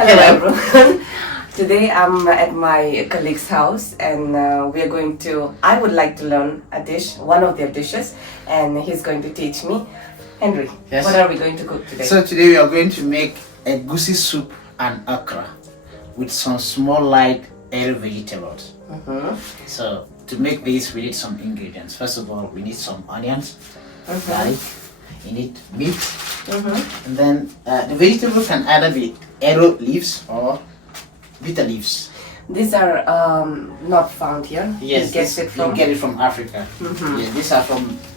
Hello everyone. Today I'm at my colleague's house and we are going to, I would like to learn a dish, one of their dishes, and he's going to teach me. Henry, yes. What are we going to cook today? So today we are going to make egusi soup and okra with some small light air vegetables. So to make this we need some ingredients. First of all, we need some onions, garlic, you need meat, and then the vegetable can either be arrow leaves or bitter leaves. These are not found here. Yes, you get it from Africa. Yeah, these are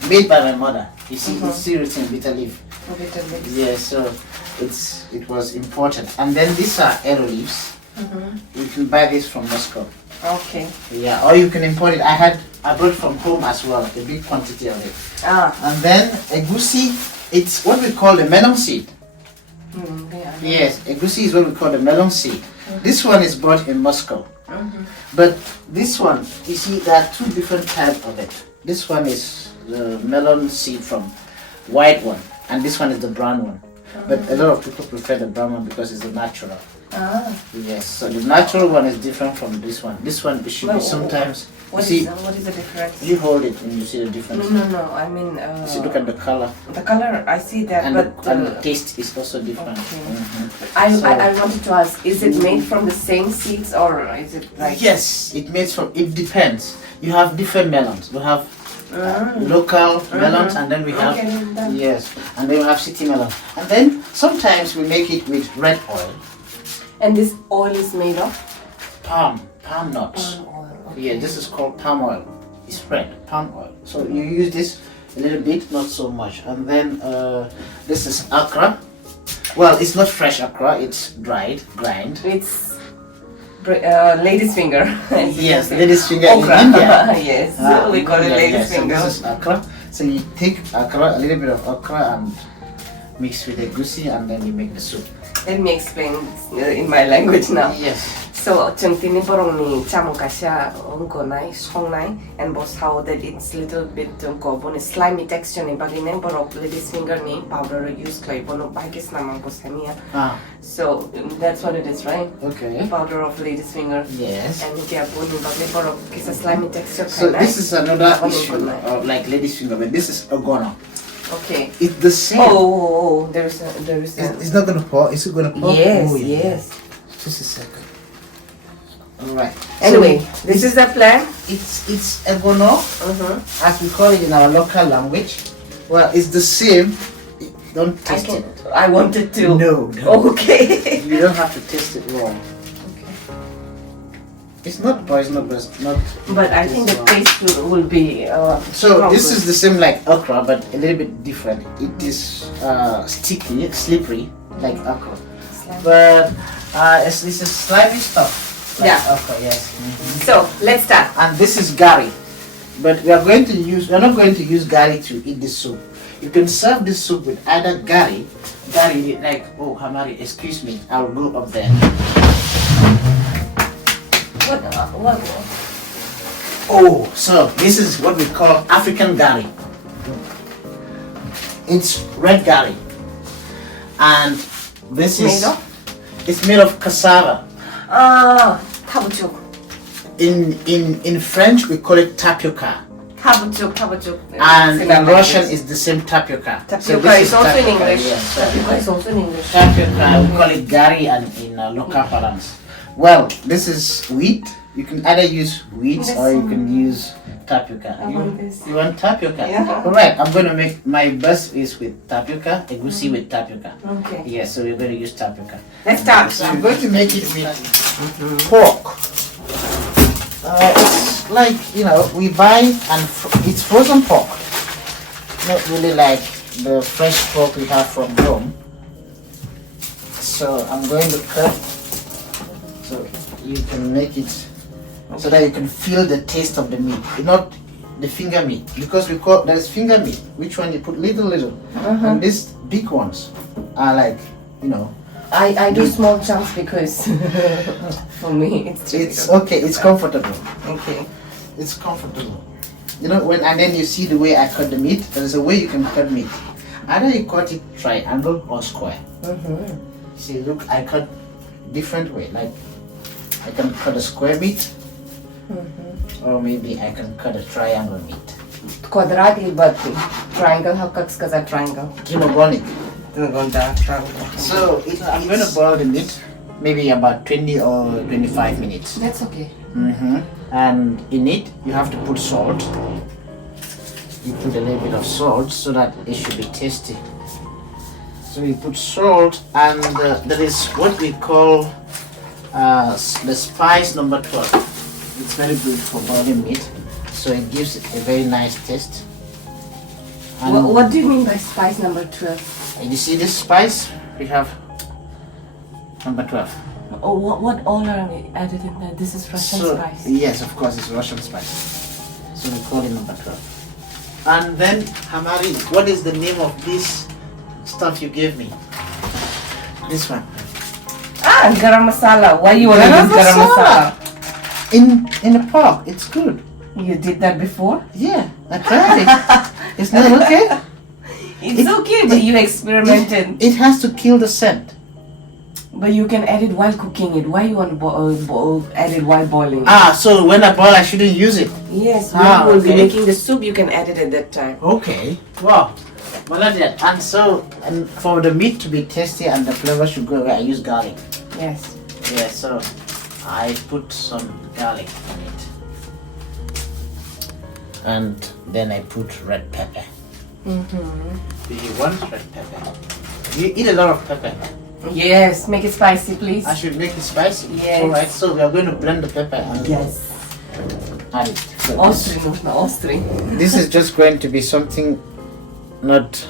made by my mother. You see, it's still written bitter leaf. Bitter leaves. Yeah, so it was imported. And then these are arrow leaves. You can buy this from Moscow. Okay. Yeah, or you can import it. I brought from home as well, a big quantity of it. And then egusi, it's what we call the melon seed. Yes, egusi is what we call the melon seed. This one is bought in Moscow. But this one, you see, there are two different types of it. This one is the melon seed from white one, and this one is the brown one. But a lot of people prefer the brown one because it's the natural. Yes, so the natural one is different from this one. This one should be sometimes. What is the difference? You hold it and you see the difference. No. I mean, you see, look at the color. The color, I see that, and but the taste is also different. Okay. I wanted to ask: is it made from the same seeds, or is it like? Yes, it depends. You have different melons. We have local melons, and then we have yes, and then we have city melon, and then sometimes we make it with red oil. And this oil is made of palm nuts. Palm oil. Okay. Yeah, this is called palm oil. It's red palm oil. So you use this a little bit, not so much. And then this is okra. Well, it's not fresh okra. It's grind. It's lady's finger. Yes, lady's finger okra. in India. Yes, we call it lady's finger. So this is okra. So you take okra, a little bit of okra, and mix with egusi, and then you make the soup. Let me explain in my language now. Yes. So, chungtini borong ni chamu kasya ongko nai song nai and boss how that it's little bit ongko bon slimy texture ni bagi neng borok lady's finger ni powder use clay bono bagis namang ko samia. So that's what it is, right? Okay. Powder of lady's finger. Yes. And kaya bon ni bagi borok kisa slimy texture. So this is another issue of like lady's finger, but this is ogono. Okay. It's the same. Oh, there is. It's not gonna pour. Is it gonna pour? Yes, oh, yes. Just a second. All right. Anyway, so this is the plan. It's egono, as we call it in our local language. Well, it's the same. Don't taste it. I wanted to. No. Okay. You don't have to taste it raw. It's not poisonous, but it's not. But I think the taste will be. So this is the same like okra, but a little bit different. It is sticky, slippery, like okra. But this is slimy stuff. Like okra, yes. So let's start. And this is gari, but we are not going to use gari to eat this soup. You can serve this soup with either gari like Hamari. Excuse me, I'll go up there. What? Oh, so this is what we call African gari. It's red gari, and this is it's made of cassava. Tabuchuk. In French we call it tapioca. Tabuchuk. And in Russian it's the same tapioca. Tapioca is also in English. Yes, tapioca is also in English. Tapioca, we call it gari, and in local parlance. Well, this is wheat. You can either use wheat or you can use tapioca. You want tapioca? Yeah. Alright, I'm going to make my best is with tapioca, egusi with tapioca. Okay. Yeah, so we're going to use tapioca. Let's start. So I'm going to make it with pork. It's like, we buy and it's frozen pork. Not really like the fresh pork we have from home. So I'm going to cut so you can make it so that you can feel the taste of the meat, not the finger meat, because there's finger meat, which one you put little, and these big ones are like, I do small chunks because for me it's okay. It's comfortable. Okay. It's comfortable. And then you see the way I cut the meat. There's a way you can cut meat. Either you cut it triangle or square. See, look, I cut different way. Like I can cut a square meat, or maybe I can cut a triangle meat. Quadrat ilbati. Triangle hakkaks kaza triangle. Triangle. Triangle. So I'm going to boil the meat maybe about 20 or 25 minutes. That's okay. And in it you have to put salt. You put a little bit of salt so that it should be tasty. So you put salt, and there is what we call the spice number 12. It's very good for boiling meat, so it gives a very nice taste. And What do you mean by spice number 12? you see this spice? We have number 12. Oh, what all are added in there? This is Russian spice. Yes, of course, it's Russian spice. So we call it number 12. And then, Hamari, what is the name of this stuff you gave me? This one. Ah, garam masala. Why you want to use garam masala? In the pork, it's good. You did that before? Yeah, I tried it. It's not okay. It's okay, but you experimented. It has to kill the scent. But you can add it while cooking it. Why you want to add it while boiling it? Ah, so when I boil, I shouldn't use it. Yes, when you will be making the soup, you can add it at that time. Okay. Wow. Well, that's it. And so, and for the meat to be tasty and the flavor should go away, I use garlic. Yes. Yeah, so I put some garlic on it. And then I put red pepper. Do you want red pepper? You eat a lot of pepper. Yes, make it spicy, please. I should make it spicy. Yes. Alright, so we are going to blend the pepper and add it. So Austrian. this is just going to be something not...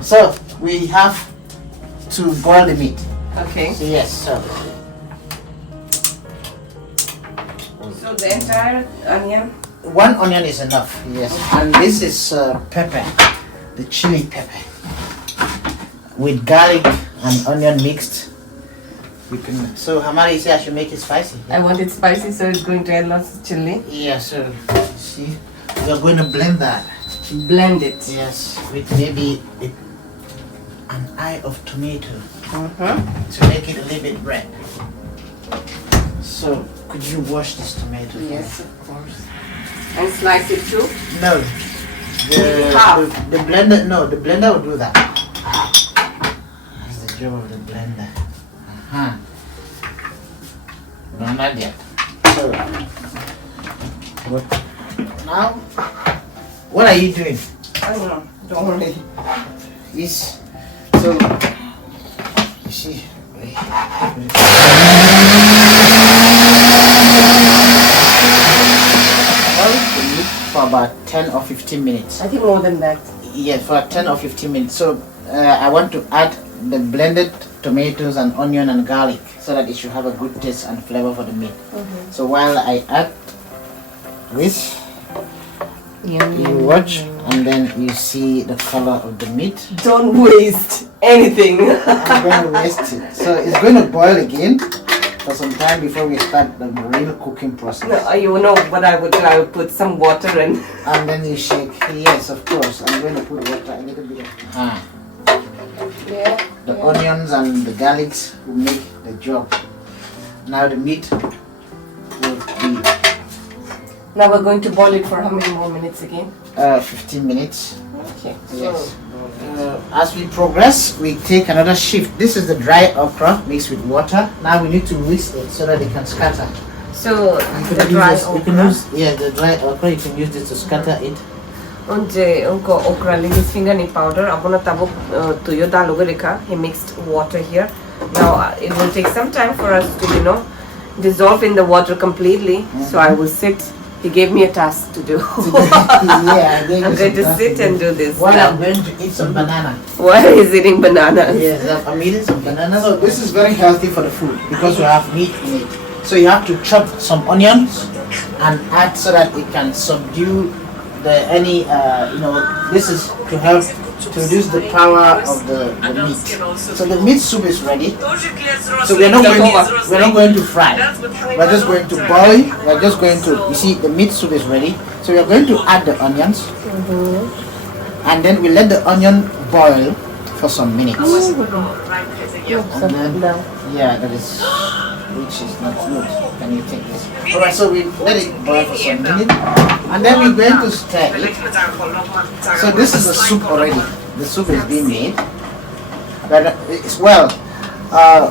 So, we have to boil the meat. Okay. So, yes, so the entire onion? one onion is enough, yes. And this is pepper, the chili pepper. With garlic and onion mixed. You can. So, Hamari, you say I should make it spicy? I want it spicy, so it's going to add lots of chili. Yeah, so, see, we are going to blend that. Blend it. Yes, with maybe an eye of tomato Mm-hmm. to make it a little bit red. So, could you wash this tomato? Yes, of course. And slice it too? No. The blender, no, the blender will do that. That's the job of the blender. No, not yet. So, now, what are you doing? I don't know. Don't worry. Yes. So, you see, for about 10 or 15 minutes. I think more than that. Yeah, for 10 or 15 minutes. So, I want to add the blended tomatoes and onion and garlic so that it should have a good taste and flavor for the meat. So, while I add this, you watch and then you see the color of the meat. Don't waste anything. I'm going to waste it. So it's going to boil again for some time before we start the real cooking process. No, you know what I would do? I would put some water and then you shake. Yes, of course. I'm going to put water, a little bit of the onions and the garlics will make the job. Now the meat will be... Now we're going to boil it for how many more minutes again? 15 minutes. Okay. Yes. As we progress, we take another shift. This is the dry okra mixed with water. Now we need to whisk it so that it can scatter. So the dry okra. The dry okra. You can use this to scatter it. Unje unko okra lilis finger ni powder. Abona tabo tuyo dalugo reka. He mixed water here. Now it will take some time for us to dissolve in the water completely. So I will sit. He gave me a task to do. I'm going to sit and do this. While I'm going to eat some banana. Why is eating bananas? Yes, I'm eating some bananas. So this is very healthy for the food because we have meat in it. So you have to chop some onions and add so that it can subdue this is to help to reduce the power of the meat. So the meat soup is ready. So we're not going to fry. We're just going to boil. We're just going to, you see, the meat soup is ready. So we're going to add the onions. And then we let the onion boil for some minutes. And then, No. yeah, that is, which is not good. Can you take this? Alright, so we let it boil for some minutes, and then we're going to stir it. So this is the soup already. The soup is being made. But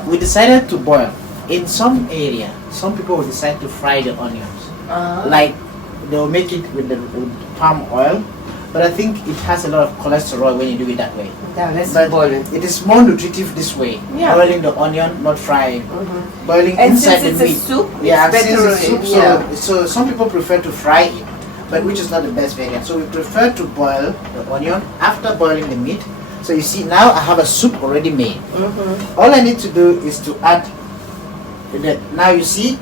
we decided to boil. In some area, some people will decide to fry the onions. Like they'll make it with palm oil. But I think it has a lot of cholesterol when you do it that way. Yeah, let's but boil it. It is more nutritive this way. Yeah. Boiling the onion, not frying. Boiling And inside since the it's meat. a soup, Yeah, it's since better. it's soup, so some people prefer to fry it, but which is not the best variant. So we prefer to boil the onion after boiling the meat. So you see, now I have a soup already made. All I need to do is to add now you see,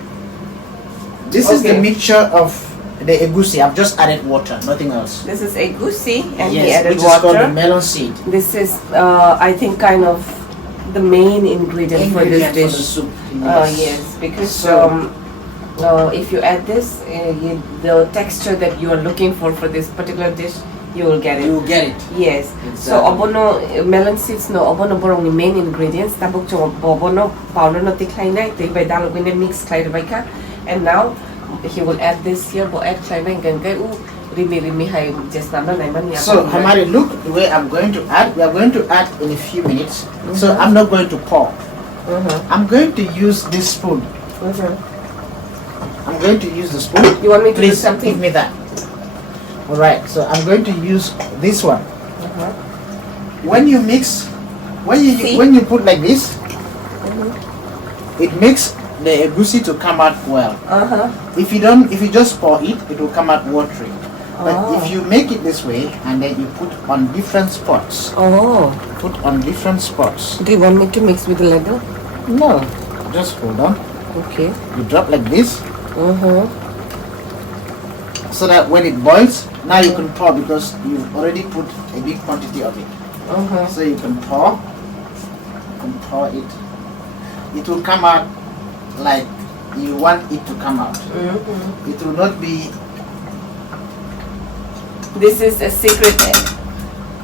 this is the mixture of the egusi. I've just added water, nothing else. This is egusi, and he Yes, added which water. is called the melon seed. This is, I think, kind of the main ingredient for this dish. For the soup. Yes, because So- if you add this, the texture that you are looking for this particular dish, you will get it. You will get it. Yes. So obono melon seeds no obono borong ni main ingredients. Tabuk jo obono powder no tiklay na ito by dalo gine mix klay na ka. And now he will add this here. Bo add klay na gangay rimi hay just na man ya. So Hamari, look the way I'm going to add. We are going to add in a few minutes. So I'm not going to pour. I'm going to use this spoon. I'm going to use the spoon. You want me to do Please something? give me that. Alright, so I'm going to use this one. When you mix, when you put like this, it makes the egusi to come out well. If you just pour it, it will come out watery. But if you make it this way and then you put on different spots. Put on different spots. Do you want me to mix with the ladle? No, just hold on. Okay. You drop like this. So that when it boils, now you can pour because you've already put a big quantity of it. So you can pour. You can pour it. It will come out like you want it to come out. It will not be. This is a secret,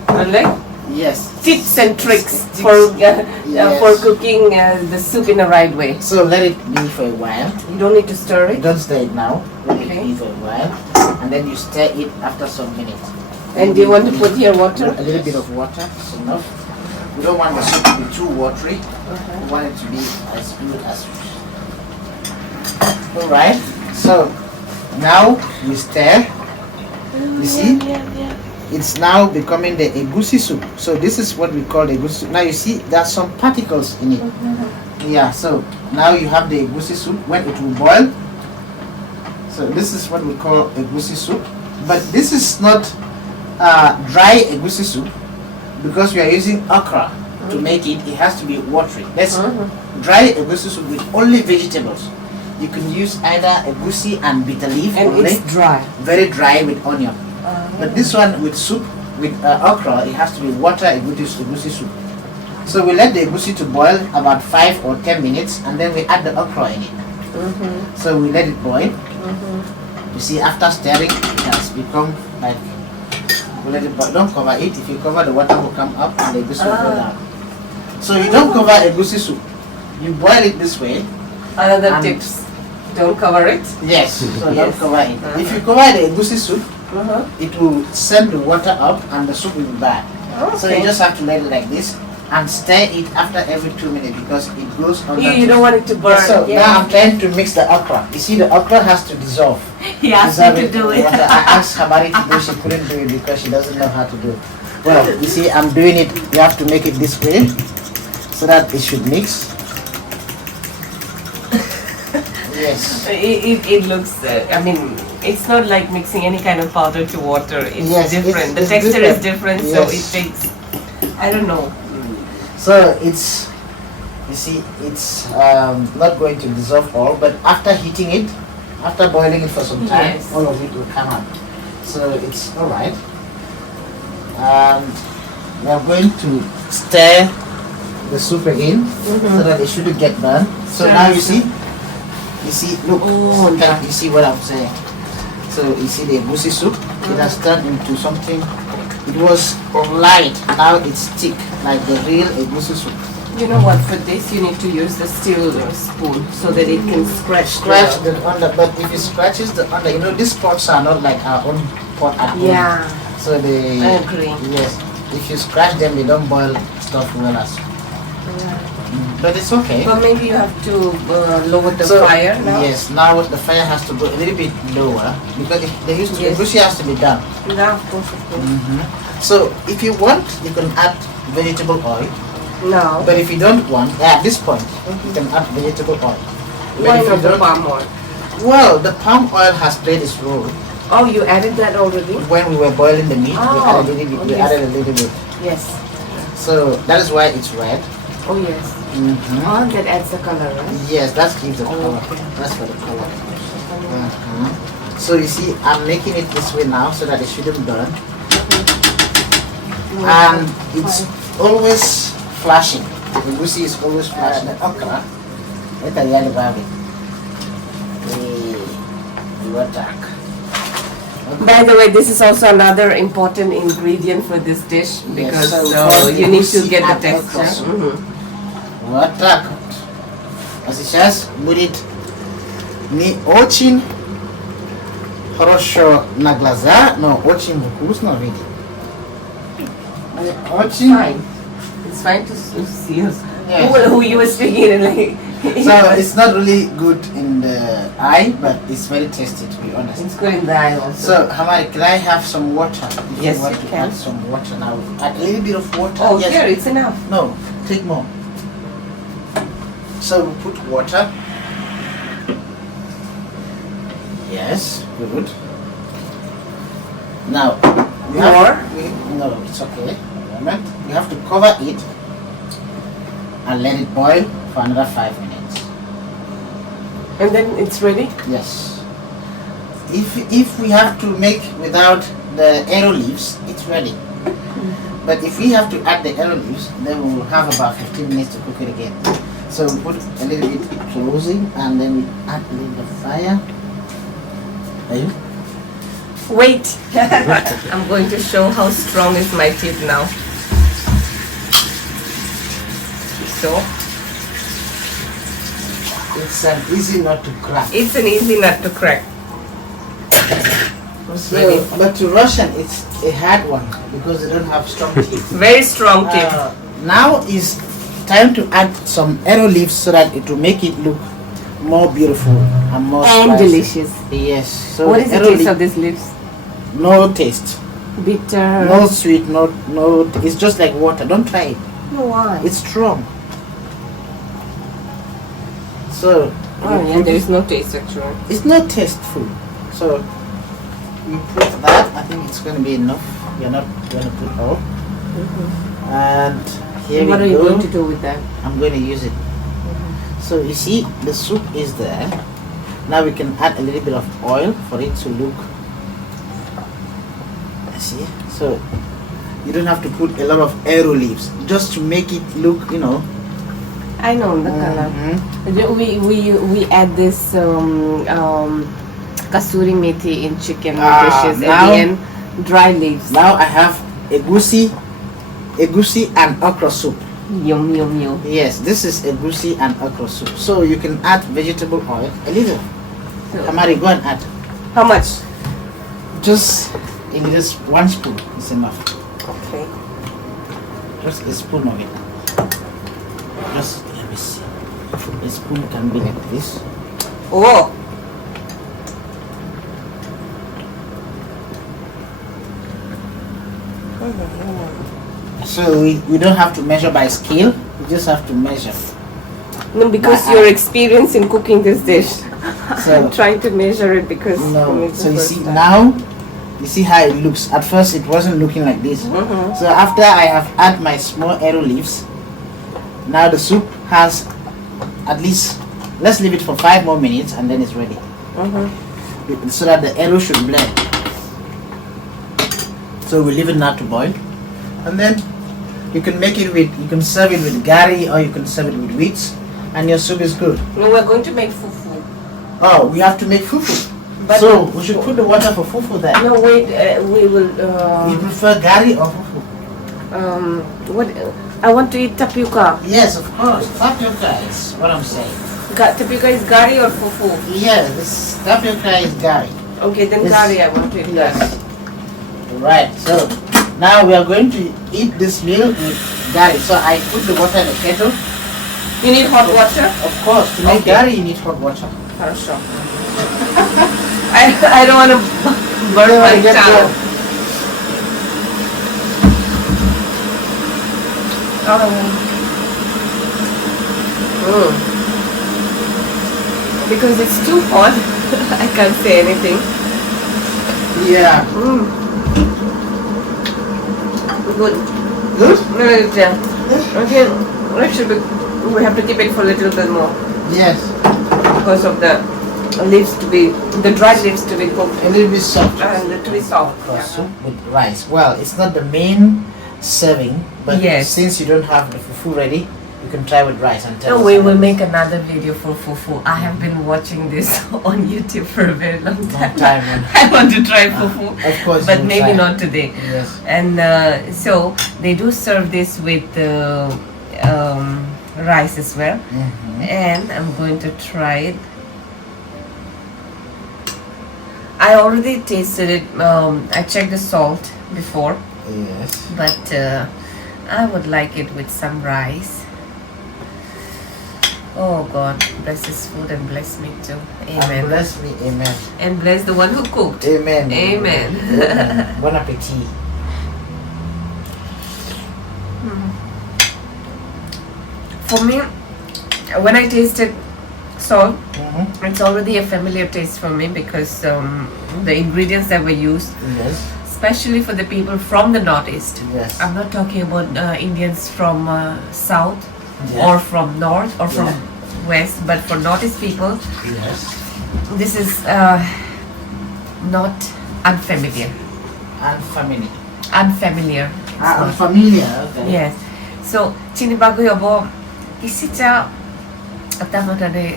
like Yes. tips and tricks Tips. for Yes. cooking the soup in the right way. So let it be for a while. You don't need to stir You it. don't stir it now. Let Okay. it be for a while, and then you stir it after some minutes. And do you want to put here water? A little bit of water is enough. We don't want the soup to be too watery. We want it to be as good as. Alright, so now we stir. You see? It's now becoming the egusi soup. So this is what we call the egusi soup. Now you see there are some particles in it. Yeah, so now you have the egusi soup when it will boil. So this is what we call egusi soup. But this is not dry egusi soup because we are using okra to make it. It has to be watery. That's dry egusi soup with only vegetables. You can use either egusi and bitter leaf And only. it's dry. Very dry with onion. But this one with soup, with okra, it has to be water egusi soup. So we let the egusi to boil about 5 or 10 minutes and then we add the okra in it. So we let it boil. You see, after stirring, it has become like, we let it boil. Don't cover it. If you cover, the water will come up and the egusi will go down. So you don't cover egusi soup. You boil it this way. Another And- tips. Don't cover it. Yes, so don't Yes. cover it. If you cover the egusi soup, it will send the water up and the soup will be bad. So you just have to let it like this and stir it after every 2 minutes because it goes on. You don't want it to burn. Yes, so now I'm trying to mix the okra. You see, the okra has to dissolve. He asked Dissolve me to do in it. water. I asked Habari to do, she couldn't do it because she doesn't know how to do it. Well, you see, I'm doing it. You have to make it this way so that it should mix. Yes. It looks, I mean, it's not like mixing any kind of powder to water. It's Yes, different. it's The texture is different. different, so Yes. it takes, I don't know. So it's, you see, it's not going to dissolve all, but after heating it, after boiling it for some time, Yes. all of it will come out. So it's alright. And we are going to stir the soup again so that it shouldn't get burned. So now you see, look, you see what I'm saying. So you see the egusi soup, it has turned into something it was light. Now it's thick, like the real egusi soup. You know what? For this, you need to use the steel spoon so that it can scratch the under. But if it scratches the under, you know, these pots are not like our own pot at home. Yeah. So they. I agree. Yes. If you scratch them, they don't boil stuff well as. But it's okay. But maybe you have to lower the fire now. Yes, now the fire has to go a little bit lower because they used to egusi has to be done. Yeah, of course, of course. So if you want, you can add vegetable oil. No. But if you don't want, at this point, you can add vegetable oil. Why not the palm oil? Well, the palm oil has played its role. Oh, you added that already? When we were boiling the meat, we added a little bit. Yes. So that is why it's red. Oh yes. Oh, that adds the color, right? Yes, that gives the color. Okay. That's for the color. So you see, I'm making it this way now so that it shouldn't burn. And it's always flashing. The egusi is always flashing. The okra. Let me yell about it. By the way, this is also another important ingredient for this dish because you need to get the texture. Watak. Сейчас будет не очень хорошо на глаза, но очень вкусно видеть. Очень. Fine. It's fine to see us. Yes. Who you were speaking in like. So it's not really good in the eye, but it's very tasty to be honest. It's good in the eye also. So Hamari, can I have some water? Yes, you want you to can. add some water now. Add a little bit of water. Oh, yes. here it's enough. No, take more. So we put water. Yes, good. Now, no, it's okay. Moment. You have to cover it and let it boil for another 5 minutes. And then it's ready? Yes. If we have to make without the arrow leaves, it's ready. But if we have to add the arrow leaves, then we will have about 15 minutes to cook it again. So we put a little bit closing and then we add a little bit of fire. Are you? Wait. I'm going to show how strong is my teeth now. So it's an easy nut to crack. It's an easy nut to crack. So, but to Russian, it's a hard one because they don't have strong teeth. Very strong teeth. Now is time to add some arrow leaves so that it will make it look more beautiful and more spicy. Delicious. Yes. So what is the taste of these leaves? No taste. Bitter. No sweet. No. It's just like water. Don't try it. No, why? It's strong. So. There is no taste actually. It's not tasteful. So you put that. I think it's going to be enough. You're not going to put all. And here what we are you go. going to do with that? I'm going to use it. So you see, the soup is there. Now we can add a little bit of oil for it to look. See, so you don't have to put a lot of arrow leaves just to make it look, you know. I know the color. We add this kasuri methi in chicken dishes at the end. Dry leaves. Now I have egusi and okra soup. Yum yum yum. Yes, this is egusi and okra soup. So you can add vegetable oil a little. Kamari, go and add. How much? Just a little, 1 spoon is enough. Okay. Just a spoon of it. Just let me see. A spoon can be like this. Oh. So we don't have to measure by scale. We just have to measure. No, because you're experienced in cooking this dish. So I'm trying to measure it because no. So you see now. You see how it looks. At first it wasn't looking like this. So after I have added my small arrow leaves, now the soup has at least, let's leave it for 5 more minutes and then it's ready. So that the arrow should blend. So we leave it now to boil. And then you can make it with, you can serve it with gari or you can serve it with wheat and your soup is good. No, we're going to make fufu. Oh, we have to make fufu. But so we should put the water for fufu then. no, wait. We will. You prefer gari or fufu? What? I want to eat tapioca. Yes, of course. Tapioca is what I'm saying. Tapioca is gari or fufu? Yeah, this tapioca is gari. Okay, then This- gari. I want to eat Yes. gari. Right. So now we are going to eat this meal with gari. So I put the water in the kettle. You need hot water. Of course, to make Okay. gari you need hot water. Хорошо. I don't want to burn Don't wanna my get tongue. burnt. Because it's too hot, I can't say anything. Yeah. Good. Good? Okay, actually, we have to keep it for a little bit more Yes. because of the leaves to be, the dry leaves to be cooked A little bit soft. and to be soft. For soup with rice. Well, it's not the main serving, but Yes. since you don't have the fufu ready, you can try with rice and tell No, us we how will it make another video for fufu. I have been watching this on YouTube for a very long is. time. Long time. And, I want to try fufu, of course. but you will maybe try. not today. Yes. And so they do serve this with rice as well. And I'm going to try it. I already tasted it. I checked the salt before, Yes. but I would like it with some rice. Oh God, bless His food and bless me too. And Amen. bless me, amen. And bless the one who cooked. Amen. Amen. Amen. Bon appetit. For me, when I tasted salt, Mm-hmm. it's already a familiar taste for me because the ingredients that were used, Yes. especially for the people from the northeast. Yes. I'm not talking about Indians from south Yeah. or from north or from Yeah. west, but for northeast people, Yes. this is not unfamiliar. And family. Unfamiliar. It's not. Unfamiliar. Okay. Yes. So, chinibago yobo isicha atamagane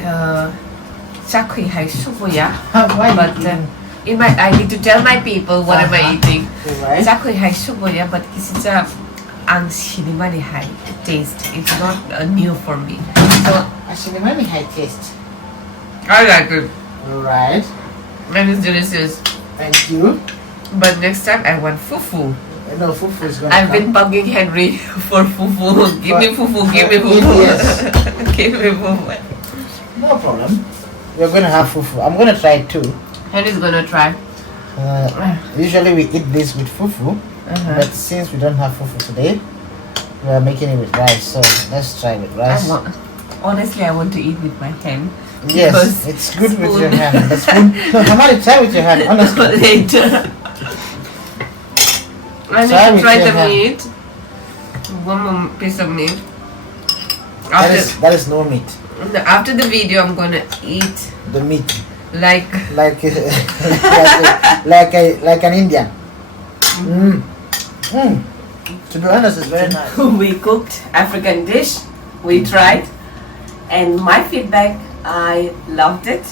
chakui hai subuya. Why But in my, I need to tell my people what am I eating. Right. Chakui hai subuya, but isicha ang sinimani hai taste. It's not new for me. So Actually, very high taste. I like it. Right. And it's delicious. Thank you. But next time I want fufu. No, fufu is gonna I've come. been bugging Henry for fufu. Give me fufu, give me fufu. Yes. Give me fufu. No problem. We're gonna have fufu. I'm gonna try it too. Henry's gonna try. Usually we eat this with fufu, Uh-huh. but since we don't have fufu today, we are making it with rice. So let's try with rice. Honestly, I want to eat with my hand. Yes, because it's good with your spoon. hand. The spoon. No, Hamari, try with your hand. Honestly. Later. I need Try to with try your the hand. meat. One more piece of meat. That is no meat. After the video, I'm gonna eat The meat, like like like an Indian. To be honest, it's very nice. we cooked African dish. We tried, and my feedback, I loved it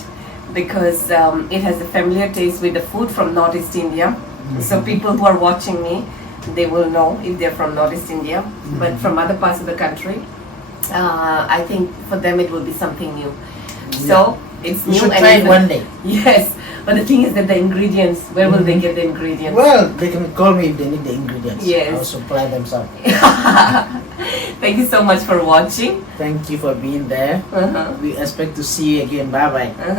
because it has a familiar taste with the food from Northeast India. So people who are watching me, they will know if they're from Northeast India, but from other parts of the country, I think for them it will be something new. So it's You new should and try it it's one day. Yes, but the thing is that the ingredients, where will they get the ingredients? Well, they can call me if they need the ingredients. Yes. I'll supply them some. Thank you so much for watching. Thank you for being there. Uh-huh. We expect to see you again. Bye bye. Uh-huh.